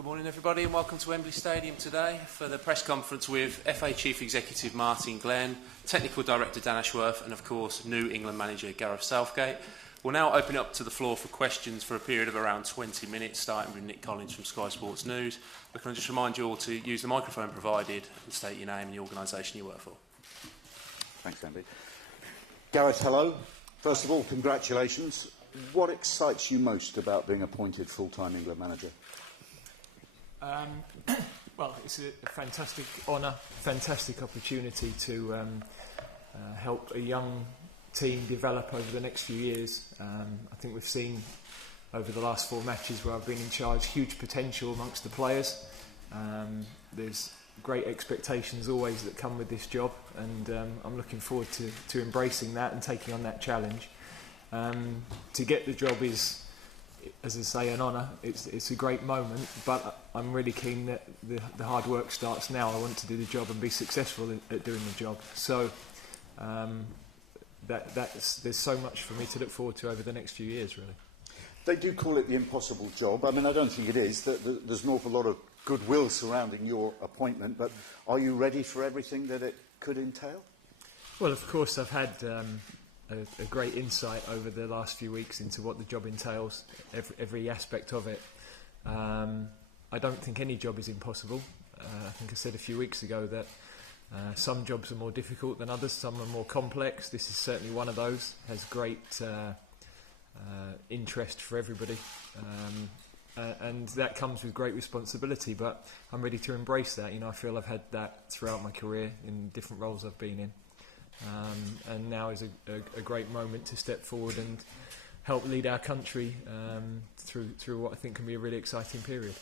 Good morning everybody and welcome to Wembley Stadium today for the press conference with FA Chief Executive Martin Glenn, Technical Director Dan Ashworth and of course new England manager Gareth Southgate. We'll now open it up to the floor for questions for a period of around 20 minutes, starting with Nick Collins from Sky Sports News. But can I just remind you all to use the microphone provided and state your name and the organisation you work for. Thanks, Andy. Gareth, hello. First of all, congratulations. What excites you most about being appointed full-time England manager? Well, it's a fantastic honour, fantastic opportunity to help a young team develop over the next few years. I think we've seen over the last 4 matches where I've been in charge huge potential amongst the players. There's great expectations always that come with this job, and I'm looking forward to embracing that and taking on that challenge. To get the job is, as I say, an honour. It's a great moment, but I'm really keen that the hard work starts now. I want to do the job and be successful at doing the job. So there's so much for me to look forward to over the next few years, really. They do call it the impossible job. I mean, I don't think it is. There's an awful lot of goodwill surrounding your appointment, but are you ready for everything that it could entail? Well, of course, I've had a great insight over the last few weeks into what the job entails, every aspect of it. I don't think any job is impossible. I think I said a few weeks ago that some jobs are more difficult than others, some are more complex. This is certainly one of those. Has great interest for everybody, and that comes with great responsibility, but I'm ready to embrace that. You know, I feel I've had that throughout my career in different roles I've been in. And now is a great moment to step forward and help lead our country through what I think can be a really exciting period.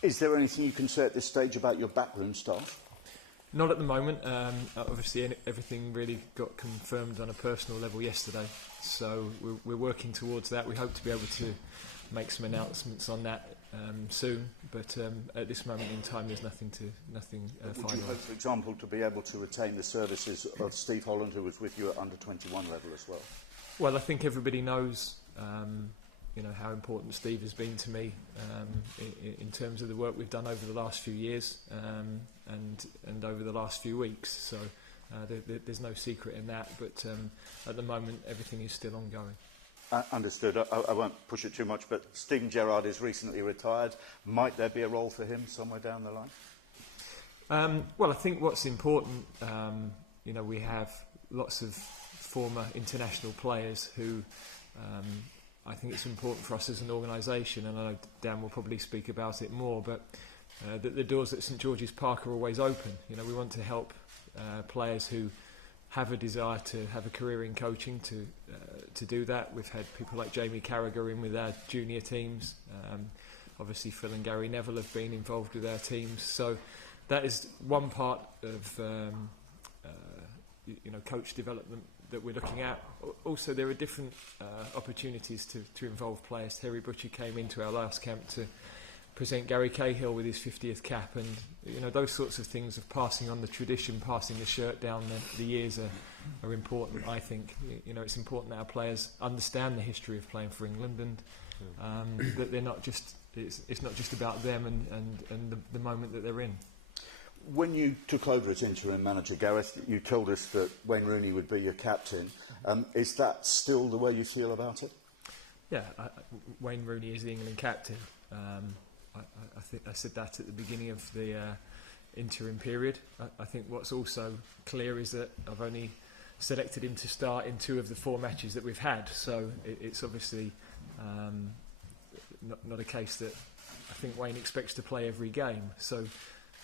Is there anything you can say at this stage about your backroom staff? Not at the moment. Obviously, everything really got confirmed on a personal level yesterday, so we're working towards that. We hope to be able to make some announcements on that soon, but at this moment in time there's nothing final. Would you hope, for example, to be able to retain the services of Steve Holland, who was with you at under-21 level as well? Well, I think everybody knows how important Steve has been to me in terms of the work we've done over the last few years and over the last few weeks, so there's no secret in that, but at the moment everything is still ongoing. Understood. I won't push it too much, but Steven Gerrard is recently retired. Might there be a role for him somewhere down the line? Well, I think what's important, we have lots of former international players who I think it's important for us as an organisation, and I know Dan will probably speak about it more, but that the doors at St George's Park are always open. You know, we want to help players who have a desire to have a career in coaching to do that. We've had people like Jamie Carragher in with our junior teams. Obviously Phil and Gary Neville have been involved with our teams. So that is one part of coach development that we're looking at. Also, there are different opportunities to involve players. Terry Butcher came into our last camp to present Gary Cahill with his 50th cap, and those sorts of things of passing on the tradition, passing the shirt down the years are important. I think it's important that our players understand the history of playing for England, and that they're not just it's not just about them and the moment that they're in. When you took over as interim manager, Gareth, you told us that Wayne Rooney would be your captain. Is that still the way you feel about it? Yeah, Wayne Rooney is the England captain. I think I said that at the beginning of the interim period. I think what's also clear is that I've only selected him to start in 2 of the 4 matches that we've had, so it's obviously not a case that I think Wayne expects to play every game. So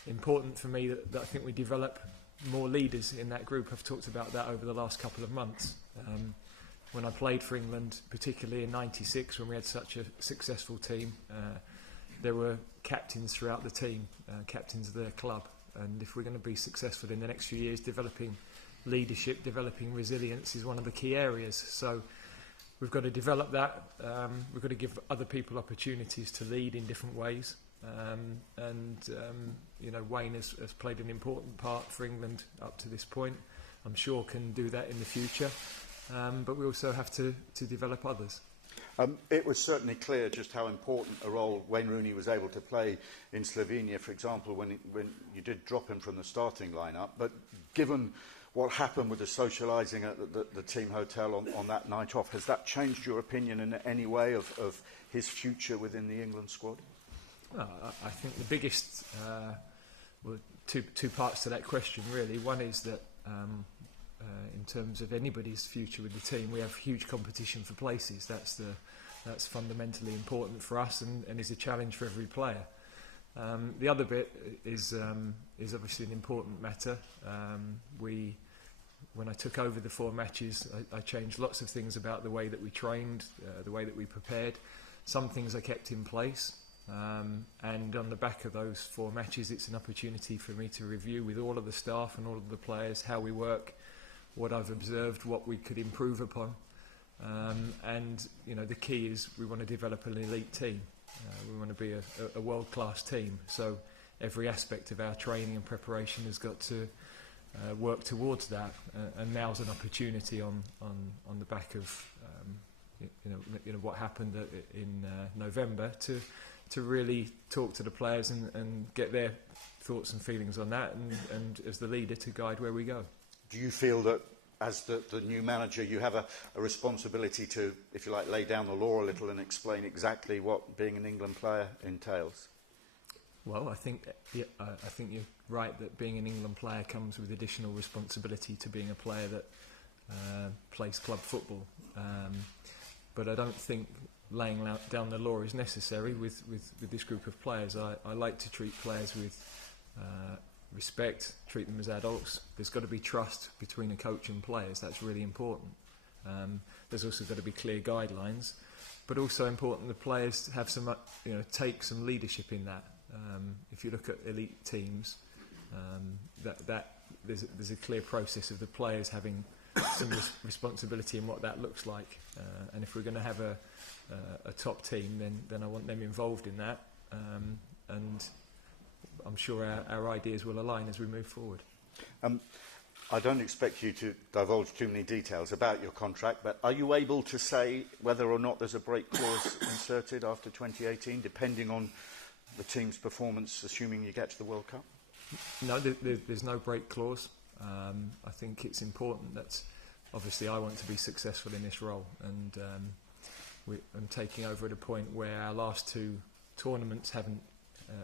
important for me that I think we develop more leaders in that group. I've talked about that over the last couple of months. When I played for England, particularly in '96 when we had such a successful team, there were captains throughout the team, captains of their club, and if we're going to be successful in the next few years, developing leadership, developing resilience is one of the key areas. So we've got to develop that. We've got to give other people opportunities to lead in different ways, Wayne has played an important part for England up to this point. I'm sure can do that in the future, but we also have to develop others. It was certainly clear just how important a role Wayne Rooney was able to play in Slovenia, for example, when you did drop him from the starting lineup. But given what happened with the socialising at the team hotel on that night off, has that changed your opinion in any way of his future within the England squad? Well, I think the biggest, well, two parts to that question really. One is that in terms of anybody's future with the team, we have huge competition for places. That's fundamentally important for us and is a challenge for every player. The other bit is obviously an important matter. When I took over the 4 matches, I changed lots of things about the way that we trained, the way that we prepared. Some things I kept in place. And on the back of those 4 matches, it's an opportunity for me to review with all of the staff and all of the players how we work, what I've observed, what we could improve upon. And the key is we want to develop an elite team. We want to be a world-class team. So every aspect of our training and preparation has got to work towards that. And now's an opportunity on the back of what happened in November to really talk to the players and get their thoughts and feelings on that, and as the leader to guide where we go. Do you feel that as the new manager you have a responsibility to, if you like, lay down the law a little and explain exactly what being an England player entails? Well, I think you're right that being an England player comes with additional responsibility to being a player that plays club football. But I don't think laying down the law is necessary with this group of players. I like to treat players with respect, treat them as adults. There's got to be trust between a coach and players. That's really important. There's also got to be clear guidelines, but also important the players have some, take some leadership in that. If you look at elite teams, that there's a clear process of the players having some responsibility in what that looks like. And if we're going to have a top team, then I want them involved in that. And I'm sure our ideas will align as we move forward. I don't expect you to divulge too many details about your contract, but are you able to say whether or not there's a break clause inserted after 2018, depending on the team's performance, assuming you get to the World Cup? No, there's no break clause. I think it's important that, obviously, I want to be successful in this role, and I'm taking over at a point where our last 2 tournaments haven't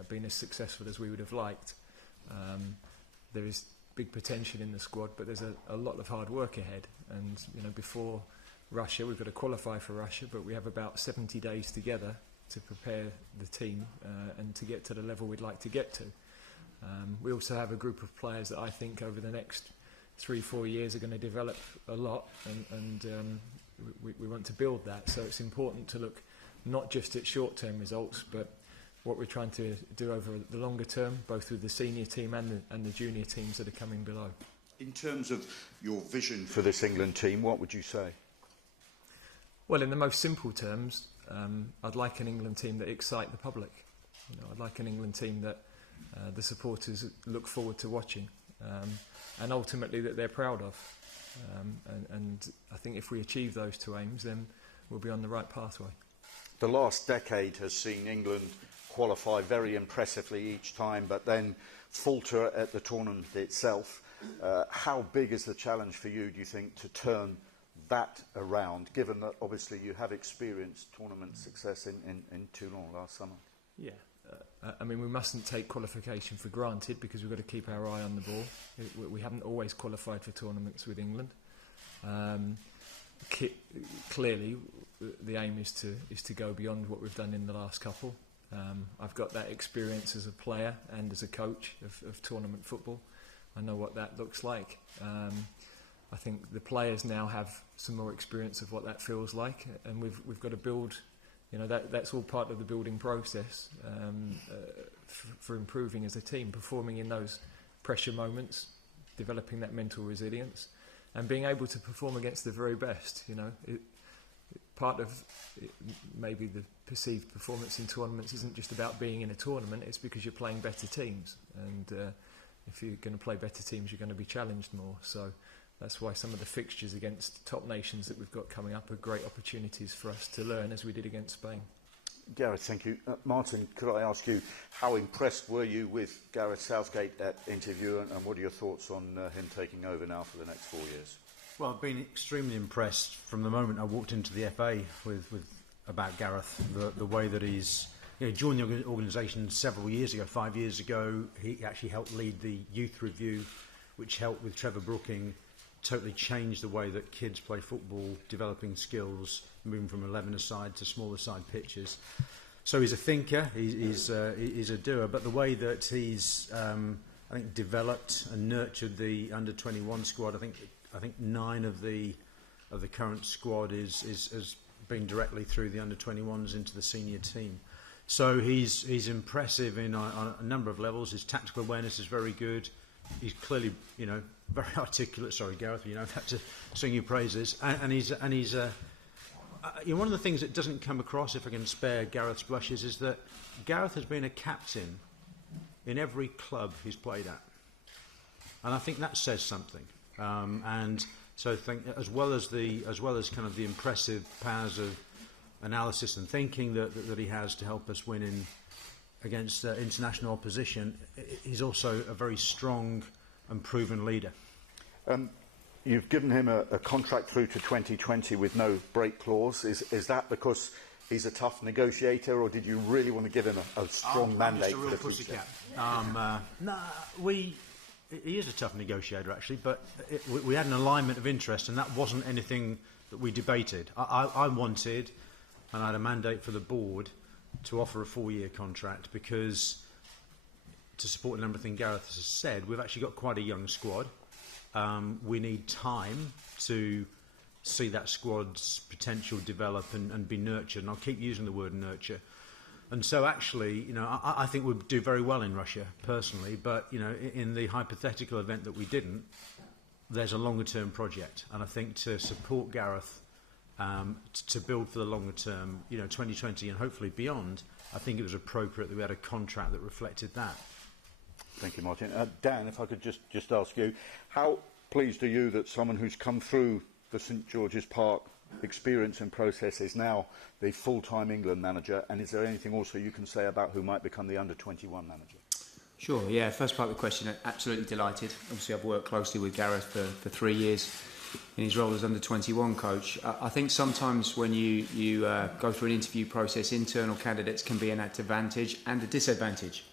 been as successful as we would have liked. There is big potential in the squad, but there's a lot of hard work ahead. And before Russia, we've got to qualify for Russia, but we have about 70 days together to prepare the team and to get to the level we'd like to get to. We also have a group of players that I think over the next 3-4 years are going to develop a lot, and we want to build that. So it's important to look not just at short-term results, but what we're trying to do over the longer term, both with the senior team and the junior teams that are coming below. In terms of your vision for this England team, what would you say? Well, in the most simple terms, I'd like an England team that excite the public. I'd like an England team that the supporters look forward to watching, and ultimately that they're proud of. And I think if we achieve those 2 aims, then we'll be on the right pathway. The last decade has seen England qualify very impressively each time, but then falter at the tournament itself. How big is the challenge for you, do you think, to turn that around, given that obviously you have experienced tournament success in Toulon last summer? Yeah. I mean, we mustn't take qualification for granted, because we've got to keep our eye on the ball. We haven't always qualified for tournaments with England. Clearly, the aim is to go beyond what we've done in the last couple. I've got that experience as a player and as a coach of tournament football. I know what that looks like. I think the players now have some more experience of what that feels like, and we've got to build. That's all part of the building process for improving as a team, performing in those pressure moments, developing that mental resilience, and being able to perform against the very best. Part of maybe the perceived performance in tournaments isn't just about being in a tournament, it's because you're playing better teams, and if you're going to play better teams, you're going to be challenged more. So that's why some of the fixtures against top nations that we've got coming up are great opportunities for us to learn, as we did against Spain. Gareth, thank you. Martin, could I ask you, how impressed were you with Gareth Southgate at interview, and what are your thoughts on him taking over now for the next 4 years? Well, I've been extremely impressed from the moment I walked into the FA with about Gareth, the way that he's joined the organisation several years ago, 5 years ago. He actually helped lead the youth review, which helped with Trevor Brooking, totally changed the way that kids play football, developing skills, moving from 11-a-side to smaller-side pitches. So he's a thinker, he's a doer, but the way that he's, I think, developed and nurtured the under-21 squad, I think 9 of the current squad has been directly through the under-21s into the senior team. So he's impressive on a number of levels. His tactical awareness is very good. He's clearly, very articulate. Sorry, Gareth, I've had to sing you praises. And he's one of the things that doesn't come across, if I can spare Gareth's blushes, is that Gareth has been a captain in every club he's played at, and I think that says something. And so, as well as kind of the impressive powers of analysis and thinking that he has to help us win against international opposition, he's also a very strong and proven leader. You've given him a contract through to 2020 with no break clause. Is that because he's a tough negotiator, or did you really want to give him a strong mandate for the future? He is a tough negotiator, actually, but we had an alignment of interest, and that wasn't anything that we debated. I wanted, and I had a mandate for the board to offer a 4-year contract, because to support a number of things Gareth has said, we've actually got quite a young squad. We need time to see that squad's potential develop and be nurtured, and I'll keep using the word nurture. And so actually, I think we'd do very well in Russia, personally, but, in the hypothetical event that we didn't, there's a longer term project. And I think to support Gareth, to build for the longer term, 2020 and hopefully beyond, I think it was appropriate that we had a contract that reflected that. Thank you, Martin. Dan, if I could just ask you, how pleased are you that someone who's come through the St George's Park experience and process is now the full-time England manager, and is there anything also you can say about who might become the under-21 manager? Sure, yeah, first part of the question, absolutely delighted. Obviously I've worked closely with Gareth for 3 years in his role as under-21 coach. I think sometimes when you go through an interview process, internal candidates can be an advantage and a disadvantage.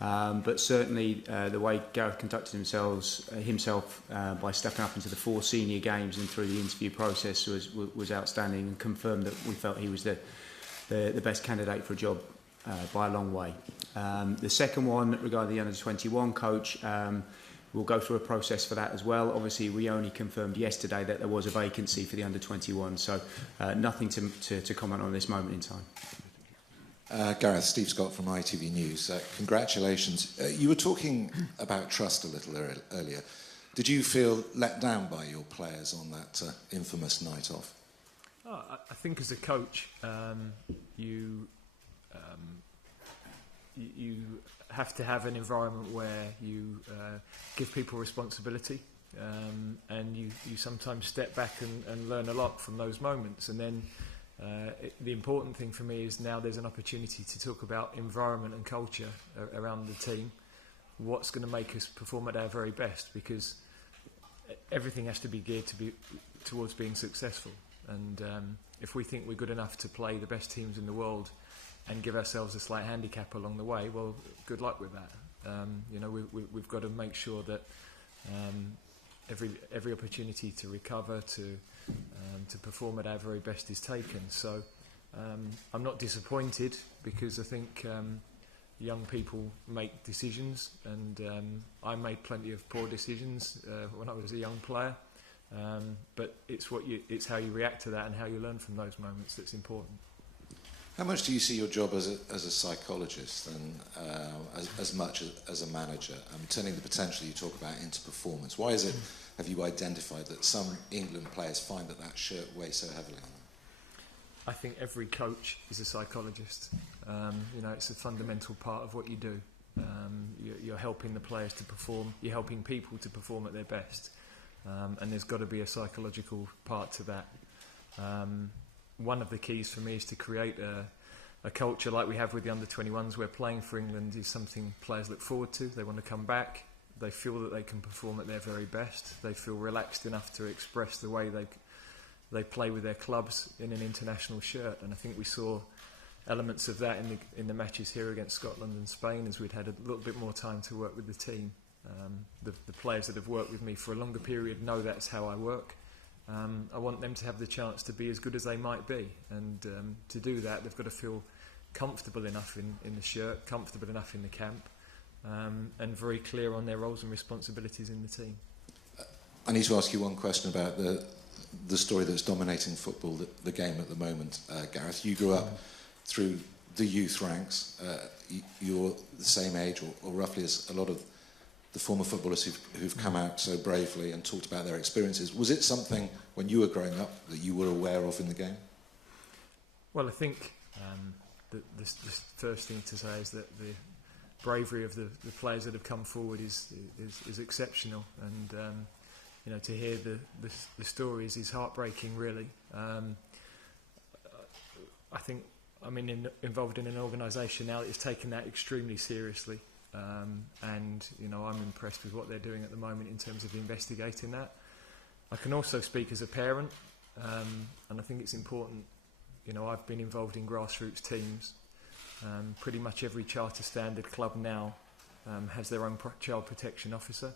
But certainly the way Gareth conducted himself by stepping up into the 4 senior games and through the interview process was outstanding, and confirmed that we felt he was the best candidate for a job by a long way. The second one, regarding the under-21 coach, we'll go through a process for that as well. Obviously, we only confirmed yesterday that there was a vacancy for the under-21, so nothing to comment on this moment in time. Gareth, Steve Scott from ITV News. Congratulations. You were talking about trust a little earlier. Did you feel let down by your players on that infamous night off? I think as a coach, you have to have an environment where you give people responsibility, and you sometimes step back and learn a lot from those moments. And then the important thing for me is now there's an opportunity to talk about environment and culture around the team, what's going to make us perform at our very best, because everything has to be geared towards being successful. And if we think we're good enough to play the best teams in the world and give ourselves a slight handicap along the way, well, good luck with that. We've got to make sure that every opportunity to recover, to perform at our very best is taken. So I'm not disappointed, because I think young people make decisions, and I made plenty of poor decisions when I was a young player. But it's how you react to that and how you learn from those moments that's important. How much do you see your job as a psychologist and as much as a manager? Turning the potential you talk about into performance. Why is it, have you identified that some England players find that shirt weighs so heavily on them? I think every coach is a psychologist. It's a fundamental part of what you do. You're helping the players to perform. You're helping people to perform at their best. and there's got to be a psychological part to that. One of the keys for me is to create a culture like we have with the under-21s, where playing for England is something players look forward to. They want to come back. They feel that they can perform at their very best. They feel relaxed enough to express the way they play with their clubs in an international shirt. And I think we saw elements of that in the matches here against Scotland and Spain, as we'd had a little bit more time to work with the team. The players that have worked with me for a longer period know that's how I work. I want them to have the chance to be as good as they might be, and to do that they've got to feel comfortable enough in the shirt, comfortable enough in the camp, and very clear on their roles and responsibilities in the team. I need to ask you one question about the story that's dominating football, the game at the moment, Gareth. You grew up through the youth ranks. You're the same age, or roughly as a lot of the former footballers who've come out so bravely and talked about their experiences. Was it something, when you were growing up, that you were aware of in the game? Well, I think the first thing to say is that the bravery of the players that have come forward is exceptional, and to hear the stories is heartbreaking, really. I think I'm involved in an organisation now that is taking that extremely seriously. And I'm impressed with what they're doing at the moment in terms of investigating that. I can also speak as a parent, and I think it's important. I've been involved in grassroots teams. Pretty much every charter standard club now has their own child protection officer.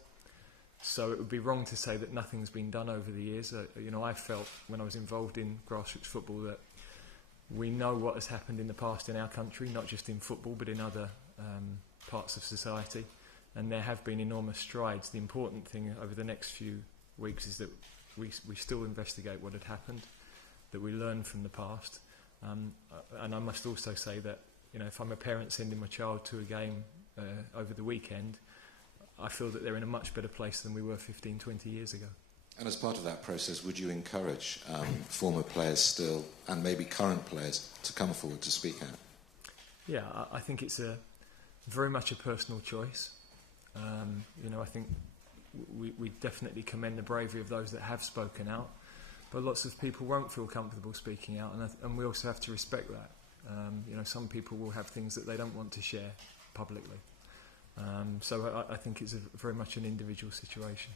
So it would be wrong to say that nothing's been done over the years. I felt when I was involved in grassroots football that we know what has happened in the past in our country, not just in football but in other parts of society, and there have been enormous strides. The important thing over the next few weeks is that we still investigate what had happened, that we learn from the past, and I must also say that if I'm a parent sending my child to a game over the weekend, I feel that they're in a much better place than we were 15, 20 years ago. And as part of that process, would you encourage former players still, and maybe current players, to come forward to speak out? Yeah, I think it's very much a personal choice. I think we definitely commend the bravery of those that have spoken out, but lots of people won't feel comfortable speaking out, and we also have to respect that. Some people will have things that they don't want to share publicly. So I think it's very much an individual situation.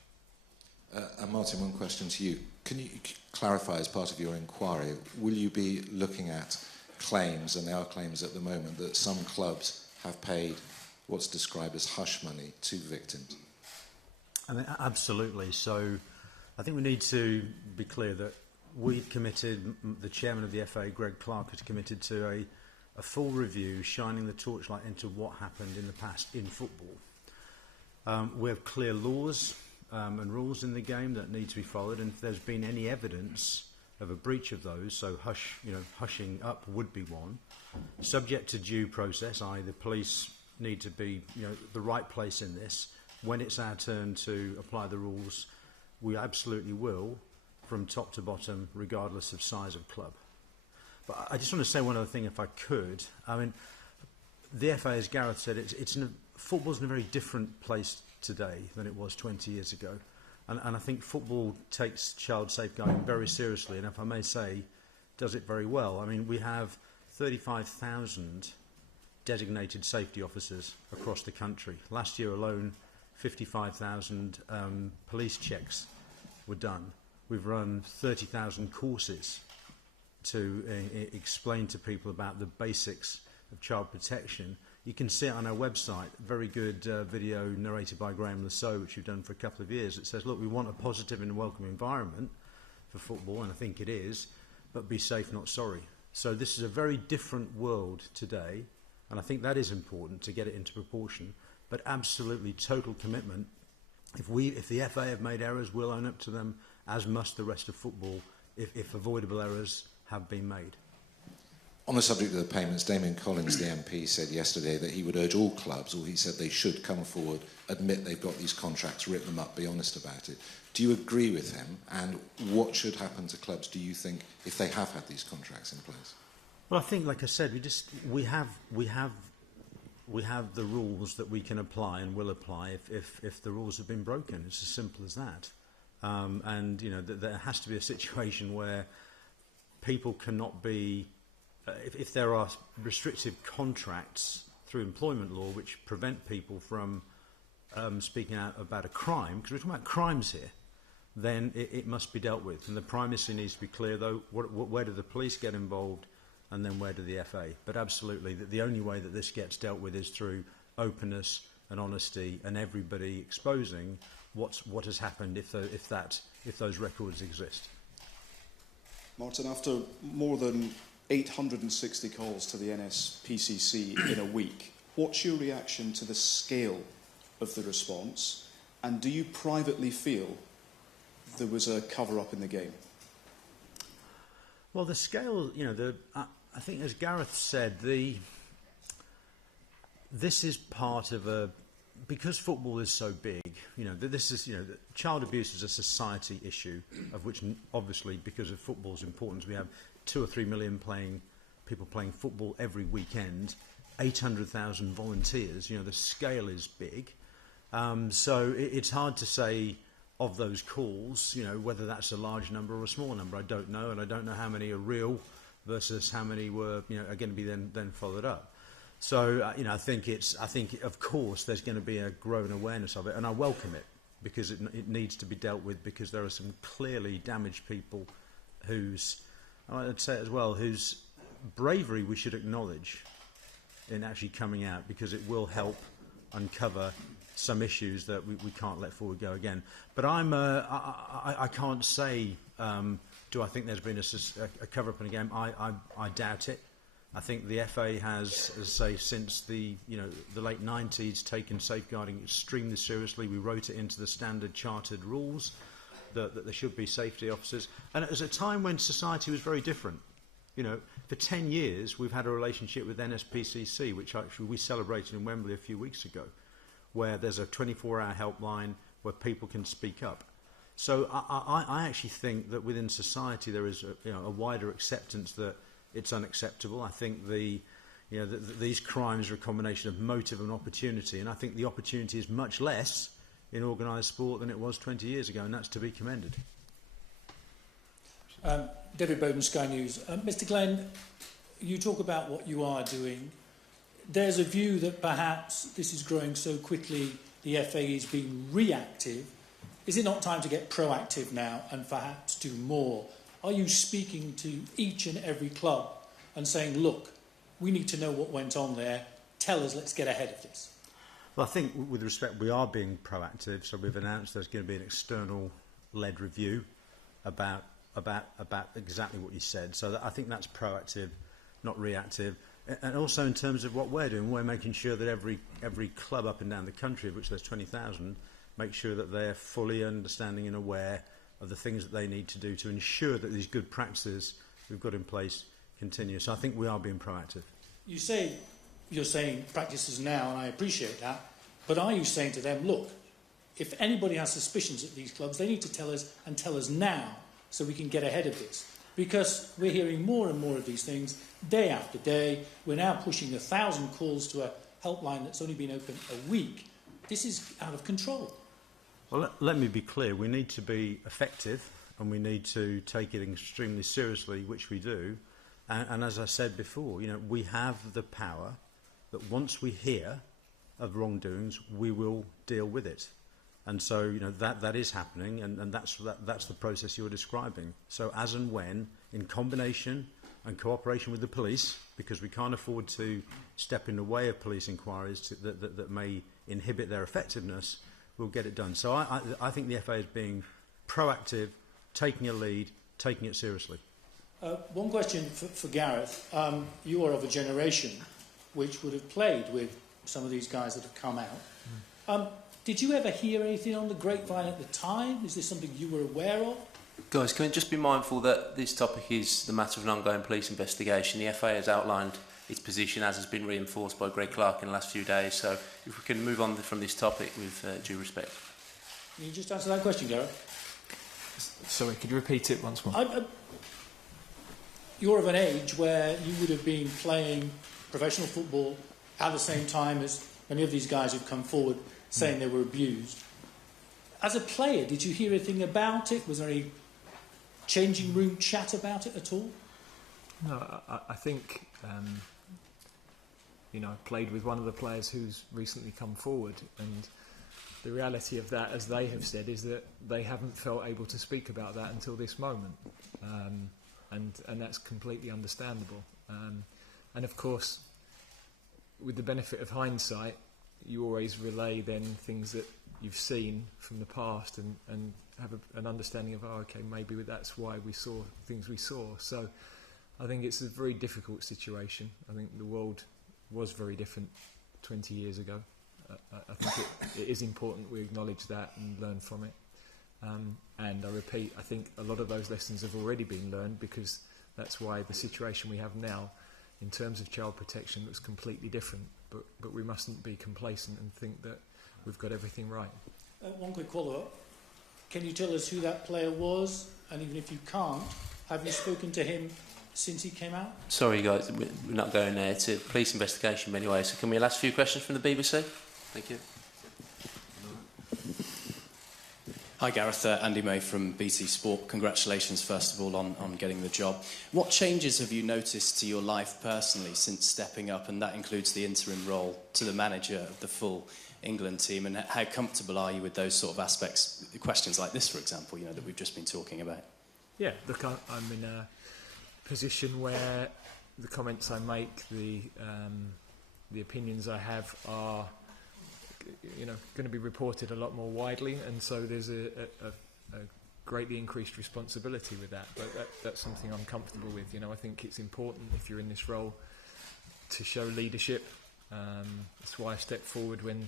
And Martin, one question to you. Can you clarify, as part of your inquiry, will you be looking at claims, and there are claims at the moment, that some clubs have paid what's described as hush money to victims? I mean, absolutely. So I think we need to be clear that we've committed, the chairman of the FA, Greg Clark, has committed to a full review shining the torchlight into what happened in the past in football. We have clear laws and rules in the game that need to be followed, and if there's been any evidence of a breach of those, so hushing up would be one, subject to due process, i.e. the police need to be the right place in this. When it's our turn to apply the rules, we absolutely will, from top to bottom, regardless of size of club. But I just want to say one other thing, if I could. I mean, the FA, as Gareth said, football's in a very different place today than it was 20 years ago. And I think football takes child safeguarding very seriously, and if I may say, does it very well. I mean, we have 35,000 designated safety officers across the country. Last year alone, 55,000 police checks were done. We've run 30,000 courses to explain to people about the basics of child protection. You can see it on our website, very good video narrated by Graham Lasso, which we've done for a couple of years. It says, look, we want a positive and welcome environment for football, and I think it is, but be safe, not sorry. So this is a very different world today, and I think that is important to get it into proportion, but absolutely total commitment. If the FA have made errors, we'll own up to them, as must the rest of football, if avoidable errors have been made. On the subject of the payments, Damien Collins, the MP, said yesterday that he would urge all clubs, or he said they should come forward, admit they've got these contracts, rip them up, be honest about it. Do you agree with him? And what should happen to clubs, do you think, if they have had these contracts in place? Well, I think, like I said, we have the rules that we can apply and will apply if the rules have been broken. It's as simple as that. and there has to be a situation where people cannot be, if there are restrictive contracts through employment law which prevent people from speaking out about a crime, because we're talking about crimes here, then it must be dealt with. And the primacy needs to be clear, though. Where do the police get involved, and then where do the FA? But absolutely, the only way that this gets dealt with is through openness and honesty, and everybody exposing what has happened if those records exist. Martin, after more than 860 calls to the NSPCC in a week, what's your reaction to the scale of the response, and do you privately feel there was a cover-up in the game? Well, the scale, I think, as Gareth said, this is part of because football is so big, child abuse is a society issue, of which obviously, because of football's importance, we have 2 or 3 million people playing football every weekend, 800,000 volunteers. The scale is big. So it's hard to say of those calls, whether that's a large number or a small number. I don't know, and I don't know how many are real versus how many were, are going to be then followed up. So I think of course there's going to be a growing awareness of it, and I welcome it, because it needs to be dealt with, because there are some clearly damaged people I'd say as well, whose bravery we should acknowledge in actually coming out, because it will help uncover some issues that we can't let forward go again. But I can't say, do I think there's been a cover-up in a game? I doubt it. I think the FA has, as I say, since the late 90s, taken safeguarding extremely seriously. We wrote it into the standard chartered rules that there should be safety officers. And it was a time when society was very different. For 10 years, we've had a relationship with NSPCC, which actually we celebrated in Wembley a few weeks ago, where there's a 24-hour helpline where people can speak up. So I actually think that within society there is a wider acceptance that it's unacceptable. I think these crimes are a combination of motive and opportunity, and I think the opportunity is much less in organised sport than it was 20 years ago, and that's to be commended. David Bowden, Sky News. Mr. Glenn, you talk about what you are doing. There's a view that perhaps this is growing so quickly, the FA is being reactive. Is it not time to get proactive now and perhaps do more? Are you speaking to each and every club and saying, look, we need to know what went on there, tell us, let's get ahead of this? Well, I think with respect, we are being proactive. So we've announced there's going to be an external-led review about exactly what you said. So I think that's proactive, not reactive. And also in terms of what we're doing, we're making sure that every club up and down the country, of which there's 20,000, make sure that they're fully understanding and aware of the things that they need to do to ensure that these good practices we've got in place continue. So I think we are being proactive. You're saying practices now, and I appreciate that, but are you saying to them, look, if anybody has suspicions at these clubs, they need to tell us, and tell us now, so we can get ahead of this? Because we're hearing more and more of these things day after day. We're now pushing 1,000 calls to a helpline that's only been open a week. This is out of control. Well, let me be clear. We need to be effective, and we need to take it extremely seriously, which we do. And as I said before, we have the power that once we hear of wrongdoings, we will deal with it. And so, that is happening, and that's the process you're describing. So as and when, in combination and cooperation with the police, because we can't afford to step in the way of police inquiries that may inhibit their effectiveness, we'll get it done. So I think the FA is being proactive, taking a lead, taking it seriously. One question for Gareth. You are of a generation which would have played with some of these guys that have come out. Did you ever hear anything on the grapevine at the time? Is this something you were aware of? Guys, can we just be mindful that this topic is the matter of an ongoing police investigation? The FA has outlined its position, as has been reinforced by Greg Clark in the last few days. So if we can move on from this topic with due respect. Can you just answer that question, Gareth? Sorry, could you repeat it once more? You're of an age where you would have been playing professional football at the same time as many of these guys who've come forward saying they were abused. As a player, did you hear anything about it? Was there any changing room chat about it at all? No, I think, I played with one of the players who's recently come forward, and the reality of that, as they have said, is that they haven't felt able to speak about that until this moment, and that's completely understandable. And of course, with the benefit of hindsight, you always relay then things that you've seen from the past and have an understanding of, maybe that's why we saw things we saw. So I think it's a very difficult situation. I think the world was very different 20 years ago. I think it is important we acknowledge that and learn from it. And I repeat, I think a lot of those lessons have already been learned, because that's why the situation we have now in terms of child protection looks completely different. But we mustn't be complacent and think that we've got everything right. One quick follow-up. Can you tell us who that player was? And even if you can't, have you spoken to him since he came out? Sorry guys, we're not going there. It's a police investigation anyway, so can we ask a few questions from the BBC? Thank you. Hi Gareth, Andy May from BT Sport. Congratulations first of all on getting the job. What changes have you noticed to your life personally since stepping up, and that includes the interim role, to the manager of the full England team, and how comfortable are you with those sort of aspects, questions like this for example, that we've just been talking about? Yeah, look, I'm in a position where the comments I make, the opinions I have are going to be reported a lot more widely, and so there's a greatly increased responsibility with that. But that's something I'm comfortable with. I think it's important, if you're in this role, to show leadership. That's why I stepped forward when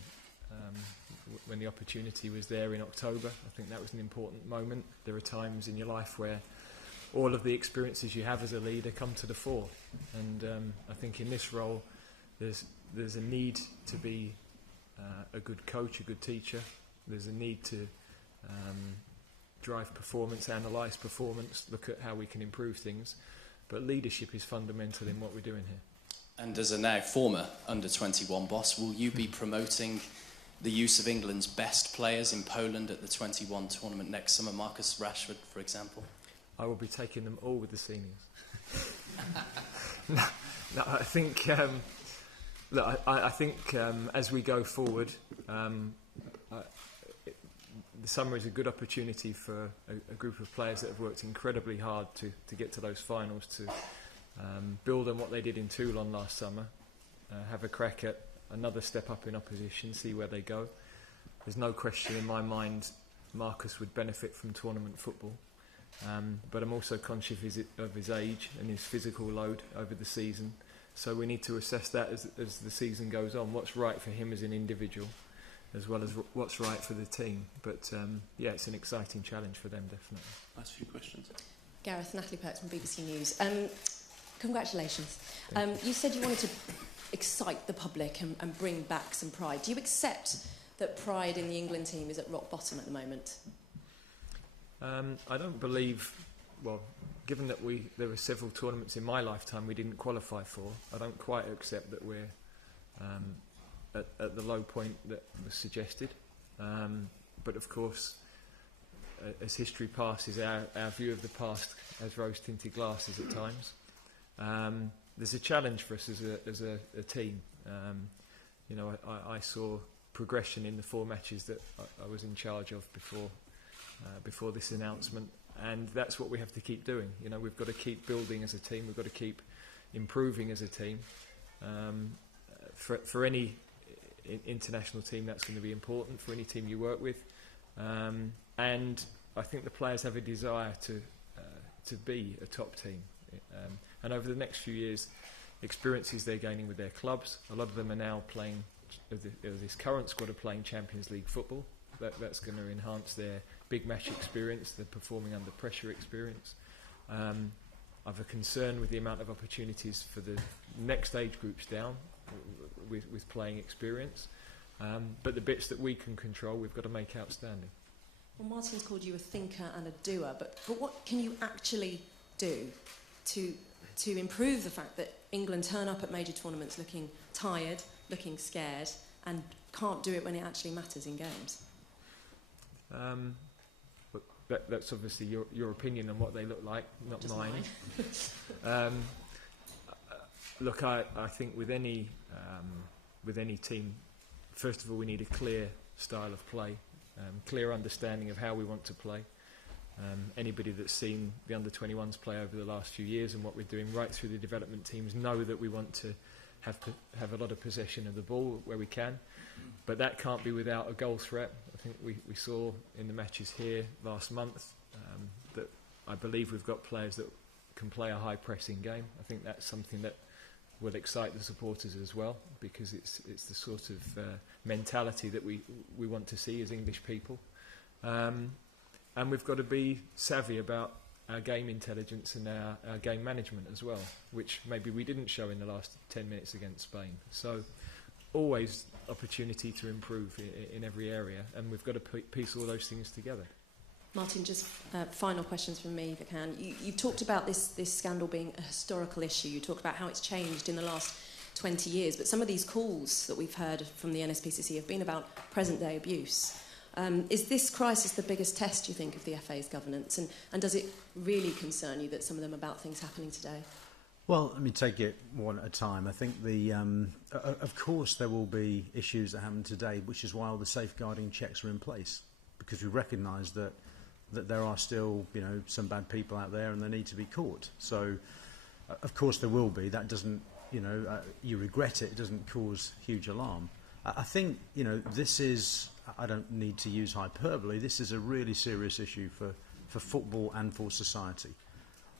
the opportunity was there in October. I think that was an important moment. There are times in your life where all of the experiences you have as a leader come to the fore, and I think in this role there's a need to be a good coach, a good teacher. There's a need to drive performance, analyse performance, look at how we can improve things. But leadership is fundamental in what we're doing here. And as a now former under-21 boss, will you be promoting the use of England's best players in Poland at the 21 tournament next summer? Marcus Rashford, for example? I will be taking them all with the seniors. No, I think... Look, I think as we go forward, the summer is a good opportunity for a group of players that have worked incredibly hard to get to those finals, to build on what they did in Toulon last summer, have a crack at another step up in opposition, see where they go. There's no question in my mind Marcus would benefit from tournament football, but I'm also conscious of his age and his physical load over the season. So we need to assess that as the season goes on, what's right for him as an individual, as well as what's right for the team. But it's an exciting challenge for them, definitely. Last few questions. Gareth, Natalie Perks from BBC News. Congratulations. You said you wanted to excite the public and bring back some pride. Do you accept that pride in the England team is at rock bottom at the moment? I don't believe... Well, given that there were several tournaments in my lifetime we didn't qualify for, I don't quite accept that we're at the low point that was suggested. But of course, as history passes, our view of the past has rose-tinted glasses at times. There's a challenge for us as a team. I saw progression in the 4 matches that I was in charge of before this announcement. And that's what we have to keep doing. We've got to keep building as a team. We've got to keep improving as a team. For any international team, that's going to be important. For any team you work with, and I think the players have a desire to be a top team. And over the next few years, experiences they're gaining with their clubs. A lot of them are now playing. This current squad are playing Champions League football. That's going to enhance their big match experience, the performing under pressure experience. I've a concern with the amount of opportunities for the next age groups down with playing experience. But the bits that we can control, we've got to make outstanding. Well, Martin's called you a thinker and a doer, but what can you actually do to improve the fact that England turn up at major tournaments looking tired, looking scared, and can't do it when it actually matters in games? But that's obviously your opinion on what they look like, not Just mine. Look, I think with any team, first of all, we need a clear style of play, clear understanding of how we want to play. Anybody that's seen the under-21s play over the last few years and what we're doing right through the development teams know that we want to have a lot of possession of the ball where we can, but that can't be without a goal threat. I think we saw in the matches here last month that I believe we've got players that can play a high pressing game. I think that's something that will excite the supporters as well, because it's the sort of mentality that we want to see as English people. And we've got to be savvy about our game intelligence and our game management as well, which maybe we didn't show in the last 10 minutes against Spain. So always opportunity to improve in every area, and we've got to piece all those things together. Martin, just final questions from me, if I can. You've talked about this scandal being a historical issue. You talked about how it's changed in the last 20 years, but some of these calls that we've heard from the NSPCC have been about present-day abuse. Is this crisis the biggest test, you think, of the FA's governance? And does it really concern you that some of them are about things happening today? Well, let me take it one at a time. I think of course there will be issues that happen today, which is why all the safeguarding checks are in place, because we recognise that there are still, some bad people out there and they need to be caught. So, of course there will be. That doesn't, you regret it. It doesn't cause huge alarm. I think, this is, I don't need to use hyperbole, this is a really serious issue for football and for society.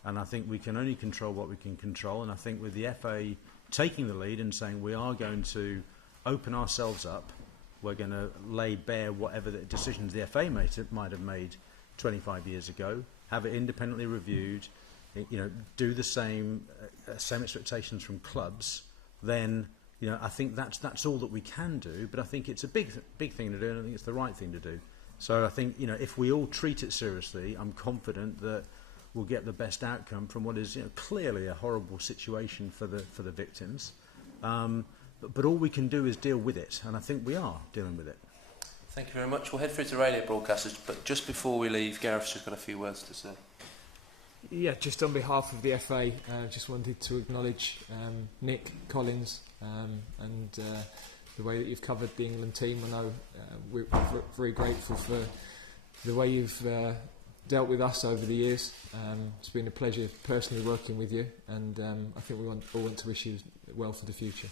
And I think we can only control what we can control. And I think with the FA taking the lead and saying we are going to open ourselves up, we're going to lay bare whatever the decisions the FA might have made 25 years ago, have it independently reviewed, do the same expectations from clubs, then I think that's all that we can do. But I think it's a big thing to do, and I think it's the right thing to do. So I think if we all treat it seriously, I'm confident that we'll get the best outcome from what is clearly a horrible situation for the victims. But all we can do is deal with it, and I think we are dealing with it. Thank you very much. We'll head through to radio broadcasters, but just before we leave, Gareth's just got a few words to say. Yeah, just on behalf of the FA, just wanted to acknowledge Nick Collins and the way that you've covered the England team. I know we're very grateful for the way you've dealt with us over the years. It's been a pleasure personally working with you, and I think we all want to wish you well for the future.